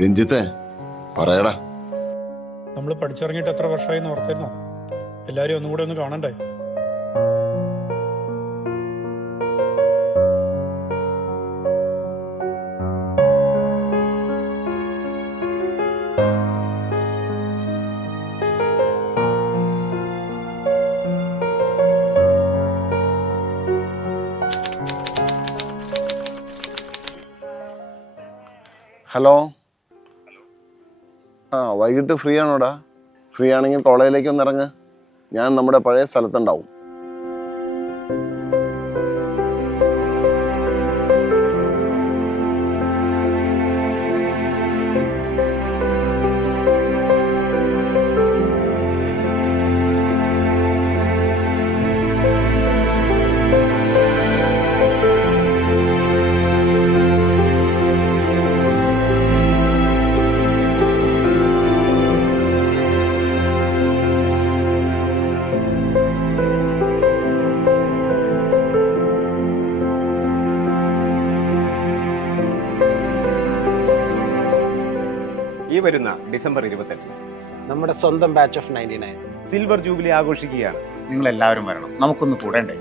രഞ്ജിത്തെ പറയടാ. നമ്മൾ പഠിച്ചിറങ്ങിയിട്ട് എത്ര വർഷമായി എന്ന് ഓർത്തിരുന്നോ? എല്ലാരും ഒന്നും കൂടെ ഒന്ന് കാണണ്ടേ? ഹലോ. വൈകിട്ട് ഫ്രീ ആണോടാ? ഫ്രീ ആണെങ്കിൽ കോളേജിലേക്ക് ഒന്ന് ഇറങ്ങ്. ഞാൻ നമ്മുടെ പഴയ സ്ഥലത്തുണ്ടാവും. ഈ വരുന്ന ഡിസംബർ 28 നമ്മുടെ സ്വന്തം ബാച്ച് ഓഫ് 99 സിൽവർ ജൂബിലി ആഘോഷിക്കുകയാണ്. നിങ്ങൾ എല്ലാവരും വരണം, നമുക്കൊന്ന് കൂടണ്ടേ?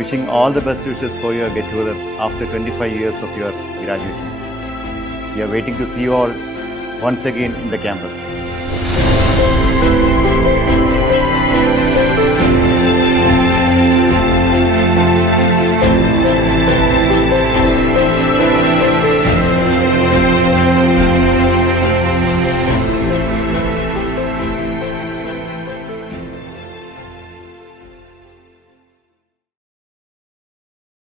Wishing all the best wishes for your get-together after 25 years of your graduation. We are waiting to see you all once again in the campus.